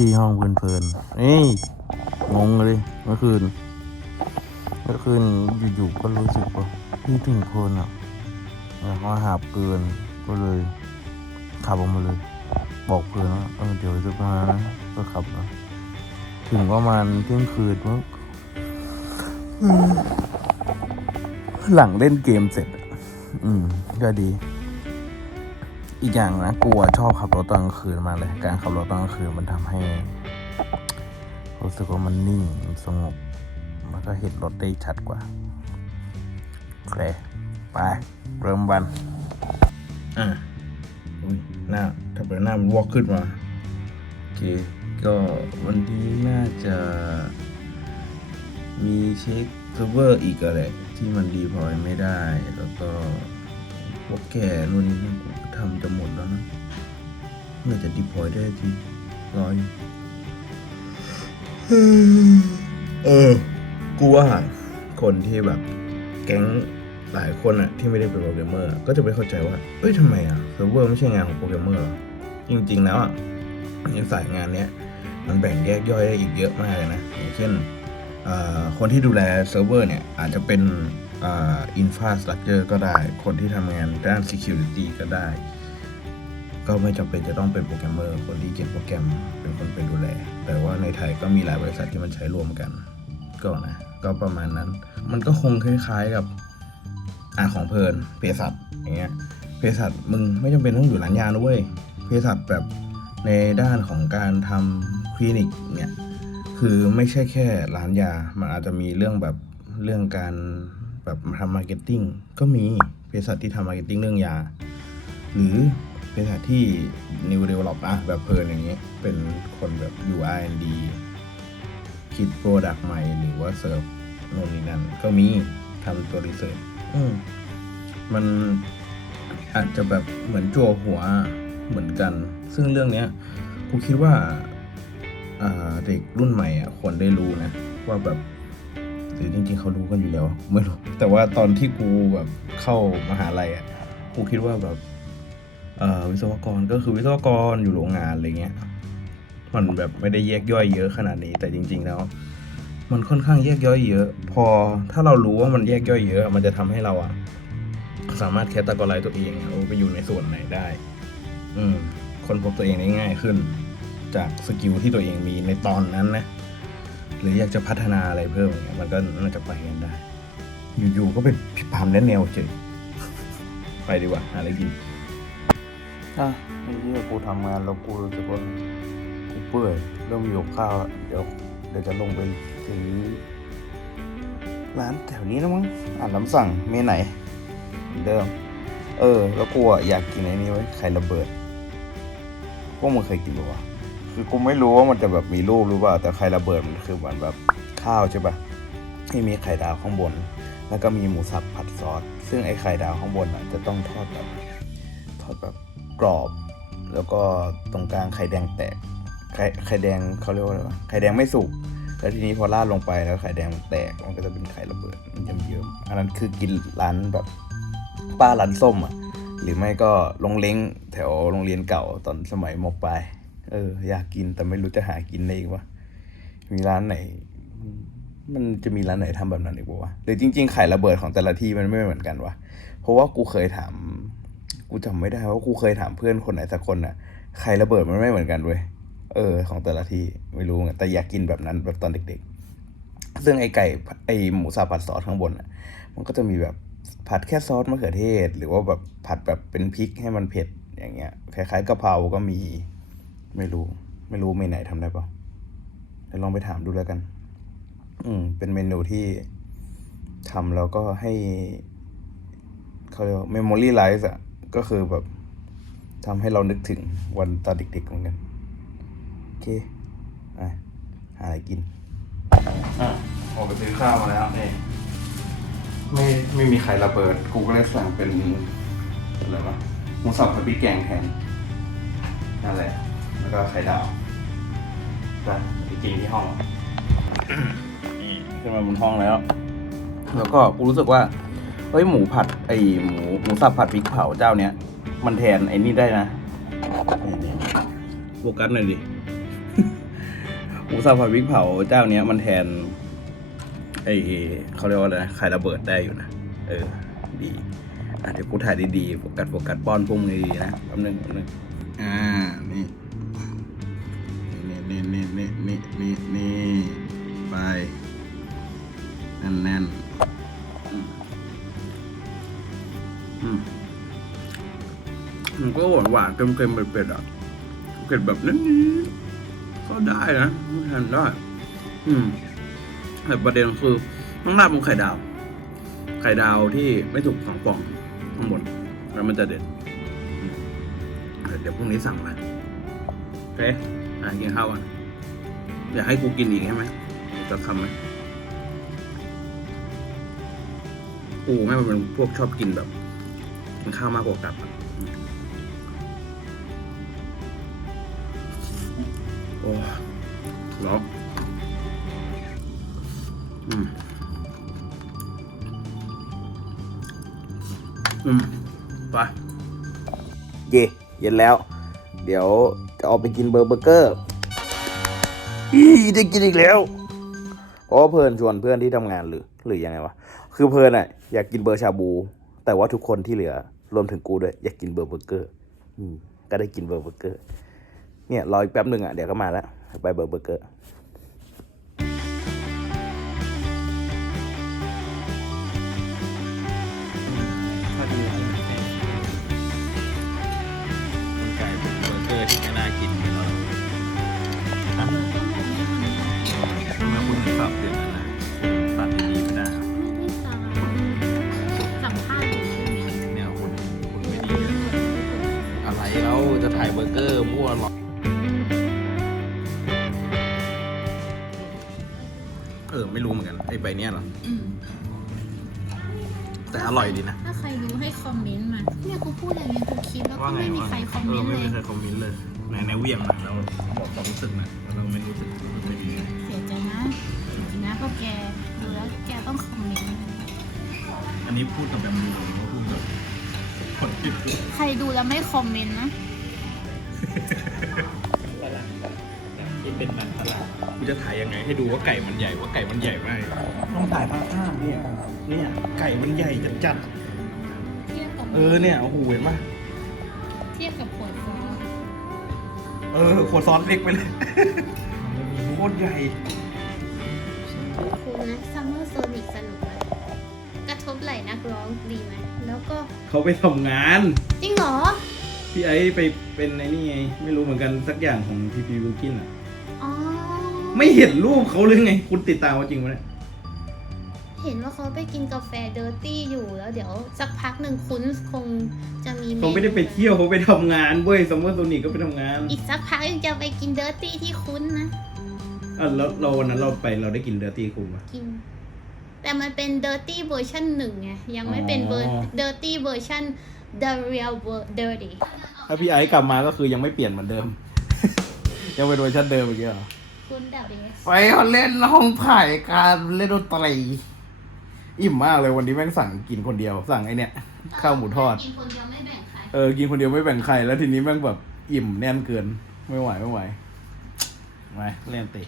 ที่ห้องเพลินๆนี่งงเลยเมื่อคืน เมื่อคืนอยู่ๆก็รู้สึกว่าพี่ถึงคนอะแล้วก็หาบเกินก็เลยขับออกมาเลย บอกเพื่อนว่าเออเดี๋ยวจะมานะก็ขับมาถึงประมาณเที่ยงคืนมั้งหลังเล่นเกมเสร็จอะอืม ก็ดี อีกอย่างนะกลัวชอบขับรถตอนกลางคืนมาเลย การขับรถตอนกลางคืนมันทำให้ รู้สึกว่ามันนิ่งสงบมันก็เห็นรถได้ชัดกว่าโอเคไป เริ่มวัน อะหน้าถ้าเป็นหน้ามันวอกขึ้นมาโอเคก็วันนี้น่าจะมีเช็คเซิร์ฟเวอร์อีกอะไรที่มันดีพอยไม่ได้แล้วก็ พวกแก่นู่นนี่นั่นกูทำจะหมดแล้วนะเมื่อจะดีพอยได้ทีรออยู่เออ กูว่าคนที่แบบ แก๊งหลายคนอะที่ไม่ได้เป็นโปรแกรมเมอร์ก็จะไม่เข้าใจว่า เอ้ยทำไมอะเซิร์ฟเวอร์ไม่ใช่งานของโปรแกรมเมอร์หรอจริง ๆ แล้วอะในสายงานเนี้ยมันแบ่งแยกย่อยได้อีกเยอะมากเลยนะอย่างเช่นเอ่อคนที่ดูแลเซิร์ฟเวอร์เนี่ยอาจจะเป็น อินฟาสตรักเจอร์ก็ได้ คนที่ทำงานด้าน Security ก็ได้ ก็ไม่จำเป็นจะต้องเป็นโปรแกรมเมอร์ คนที่เขียนโปรแกรมเป็นคนเป็นดูแล แต่ว่าในไทยก็มีหลายบริษัทที่มันใช้รวมกัน ก็นะ ก็ประมาณนั้น มันก็คงคล้ายๆกับอ่าของเพลินเภสัชอย่างเงี้ยเภสัชมึงไม่จำเป็นต้องอยู่ร้านยานะเว้ยเภสัชแบบในด้านของการทำคลินิกเนี่ยคือไม่ใช่แค่ร้านยา มันอาจจะมีเรื่องแบบเรื่องการ แบบทำมาร์เก็ตติ้งก็มีเภสัชที่ทำมาร์เก็ตติ้งเรื่องยา หรือเภสัชที่ New Develop อะแบบเพลินอย่างเงี้ยเป็นคนแบบ UI R&D คิดโปรดักต์ใหม่หรือว่าเสิร์ฟโน่นนี่นั่นก็มีทำตัวรีเสิร์ชมันอาจจะแบบเหมือนจั่วหัวเหมือนกัน ซึ่งเรื่องเนี้ยกูคิดว่าเด็กรุ่นใหม่อะควรได้รู้นะ ว่าแบบ หรือจริงๆเขารู้กันอยู่แล้วไม่รู้ แต่ว่าตอนที่กูแบบเข้ามหาลัยอะกูคิดว่าแบบเอ่อวิศวกรก็คือวิศวกรอยู่โรงงานอะไรเงี้ยมันแบบไม่ได้แยกย่อยเยอะขนาดนี้ แต่จริง ๆ แล้ว มันค่อนข้างแยกย่อยเยอะ พอถ้าเรารู้ว่ามันแยกย่อยเยอะ มันจะทำให้เราอะสามารถแคตตากรายตัวเองอาไปอยู่ในส่วนไหนได้ อืมคนพบตัวเองได้ง่ายขึ้น จากสกิลที่ตัวเองมีในตอนนั้นนะ หรืออยากจะพัฒนาอะไรเพิ่มอย่างเงี้ยมันก็น่าจะไปกันได้ อยู่ๆก็เป็นพิพามและแนวเฉยไปดีกว่าหาอะไรกินอะไอ้ที่กูทำงานแล้วกูรู้สึกว่ากูเปื่อยเริ่มหิวข้าวเดี๋ยวเดี๋ยวจะลงไปซื้อร้านแถวนี้นะมั้งอ่านน้ำสั่งเมนไหนเดิม เออ แล้วกูอยากกินไอ้นี่ไว้ไข่ระเบิดพวกมึงเคยกินปะวะ คือกูไม่รู้ว่ามันจะแบบมีรูปหรือเปล่า แต่ไข่ระเบิดมันคือเหมือนแบบข้าวใช่ปะที่มีไข่ดาวข้างบน แล้วก็มีหมูสับผัดซอส ซึ่งไอ้ไข่ดาวข้างบนอะจะต้องทอดแบบทอดแบบกรอบ แล้วก็ตรงกลางไข่แดงแตก ไข่ไข่แดงเขาเรียกว่าอะไรวะไข่แดงไม่สุก แล้วทีนี้พอราดลงไปแล้วไข่แดงมันแตก มันก็จะเป็นไข่ระเบิด มันเยิ้มๆอันนั้นคือกินร้านแบบป้าร้านส้มอะ หรือไม่ก็โรงเล้งแถวโรงเรียนเก่าตอนสมัยมปลาย เออ อยากกินแต่ไม่รู้จะหากินได้อีกวะมีร้านไหน มันจะมีร้านไหนทำแบบนั้นอีกวะหรือจริง ๆ ไข่ระเบิดของแต่ละที่มันไม่เหมือนกันวะเพราะว่ากูเคยถาม กูจำไม่ได้ว่ากูเคยถามเพื่อนคนไหนสักคนอะไข่ระเบิดมันไม่เหมือนกันเว้ยเออ ของแต่ละที่ไม่รู้ไงแต่อยากกินแบบนั้นแบบตอนเด็ก ๆ ซึ่งไอไก่ไอหมูสับผัดซอสข้างบนอะมันก็จะมีแบบผัดแค่ซอสมะเขือเทศ หรือว่าแบบผัดแบบเป็นพริกให้มันเผ็ดอย่างเงี้ยคล้ายๆกะเพราก็มี ไม่รู้ ไม่รู้เมนูไหนทำได้ปะเดี๋ยวลองไปถามดูแล้วกัน อืม เป็นเมนูที่ทำแล้วก็ให้เขาเรียกว่าเมมโมรี่ไลซ์อะก็คือแบบทำให้เรานึกถึงวันตอนเด็กๆเหมือนกัน โอเคอะหาอะไรกินอะออกไปซื้อข้าวมาแล้วนี่ไม่ไม่มีไข่ระเบิด กูก็เลยสั่งเป็นอะไรวะหมูสับผัดพริกแกงแทนนั่นแหละ แล้วก็ไข่ดาวไปไปกินที่ห้องนี่ขึ้นมาบนห้องแล้ว แล้วก็กูรู้สึกว่าเฮ้ยหมูผัดไอหมูหมูสับผัดพริกเผาเจ้าเนี้ยมันแทนไอ้นี่ได้นะนี่นี่โฟกัสหน่อยดิหมูสับผัดพริกเผาเจ้าเนี้ยมันแทนไอเขาเรียกว่าอะไรนะไข่ระเบิดได้อยู่นะเออ ดีอะเดี๋ยวกูถ่ายดีๆโฟกัสโฟกัสป้อนพุ่งดีๆนะแป๊บนึงแป๊บนึงอ่านี่ นี่นี่นี่นี่นี่นี่ไปแน่นแน่นอืมมันก็หวานหวานเค็มเค็มๆเผ็ดๆอะเผ็ดแบบนี้ก็ได้นะทานได้ อืมแต่ประเด็นคือต้องราดบนไข่ดาว ไข่ดาวที่ไม่ถูกสองฟองข้างบนแล้วมันจะเด็ด เดี๋ยวพรุ่งนี้สั่งมาโอเค อะกินข้าวกันอยากให้กูกินอีกใช่ไหมจะทำไหมกูแม่งเป็นพวกชอบกินแบบกินข้าวมากกว่ากับอะอืมโอ้ร้อนอืม อืม ไป เย่เย็นแล้ว เดี๋ยวจะออกไปกินเบอร์เบอร์เกอร์อีได้กินอีกแล้วเพราะเพลินชวนเพื่อนที่ทำงานหรือ หรือยังไงวะคือเพลินอะอยากกินเบอร์ชาบู แต่ว่าทุกคนที่เหลือ รวมถึงกูด้วยอยากกินเบอร์เบอร์เกอร์ก็ได้กินเบอร์เบอร์เกอร์เนี่ยรออีกแป๊บหนึ่งอะเดี๋ยวก็มาแล้วไปเบอร์เบอร์เกอร์ แล้วจะถ่ายเบอร์เกอร์มั่วหรอเออไม่รู้เหมือนกันไอ้ใบเนี้ยเหรอ อืมแต่อร่อยดีนะ ถ้าใครรู้ให้คอมเมนต์มาเนี่ยกูพูดอย่างนี้กูคิดแล้วก็ไม่มีใครคอมเมนต์ไม่เลมียใครคอมเมนต์เลยในในเวียงนะเราบอกความรู้สึกนะว่าเราไม่รู้สึกไม่ดีนะเสียใจนะจริงๆนะพวกแกดูแล้วแกต้องคอมเมนต์อันนี้พูดกับแบบดูหรือว่าพูดแบบคนคิดดู ใครดูแล้วไม่คอมเมนต์นะที่เป็นหนังตลาดกูจะถ่ายยังไงให้ดูว่าไก่มันใหญ่ว่าไก่มันใหญ่มากต้องถ่ายภาพข้ามเนี่ยเนี่ยไก่มันใหญ่จัดจัดเทียบกับๆเออเนี่ยโอ้โหเห็นปะเทียบกับขวดฟ้าเออขวดซอสเล็กไปเลยโคตรใหญ่ คุณนะ เขาไปทำงาน จริงเหรอ พี่ไอ้ไปเป็นไอ้นี่ไง ไม่รู้เหมือนกันสักอย่างของพีพีวิลกินอะอ๋อ ไม่เห็นรูปเขาเลยไง คุณติดตามเขาจริงไหมเนี่ยเห็นว่าเขาไปกินกาแฟเดอร์ตี้อยู่แล้วเดี๋ยวสักพักหนึ่งคุณคงจะมีเขาไม่ได้ไปเที่ยวเขาไปทำงานเว้ยซัมเมอร์โซนิกก็ไปทำงานอีกสักพักยังจะไปกินเดอร์ตี้ที่คุ้นนะ อะแล้วเราวันนั้นเราไปเราได้กินเดอร์ตี้คุณปะกิน แต่มันเป็นเดอร์ตี้เวอร์ชันหนึ่งไงยังไม่เป็นเวอร์ อ๋อเดอร์ตี้เวอร์ชัน the real world dirty ถ้าพี่ไอซ์กลับมาก็คือยังไม่เปลี่ยนเหมือนเดิม ยังเป็นเวอร์ชันเดิมอีกเหรอคุณดับเอสไปเขาเล่นห้องถ่ายการเล่นดนตรีอิ่มมากเลยวันนี้แม่งสั่งกินคนเดียว สั่งไอเนี่ยข้าวหมูทอด กินคนเดียวไม่แบ่งใครเออกินคนเดียวไม่แบ่งใครแล้วทีนี้แม่งแบบอิ่มแน่นเกิน ไม่ไหวไม่ไหวมาเล่นตี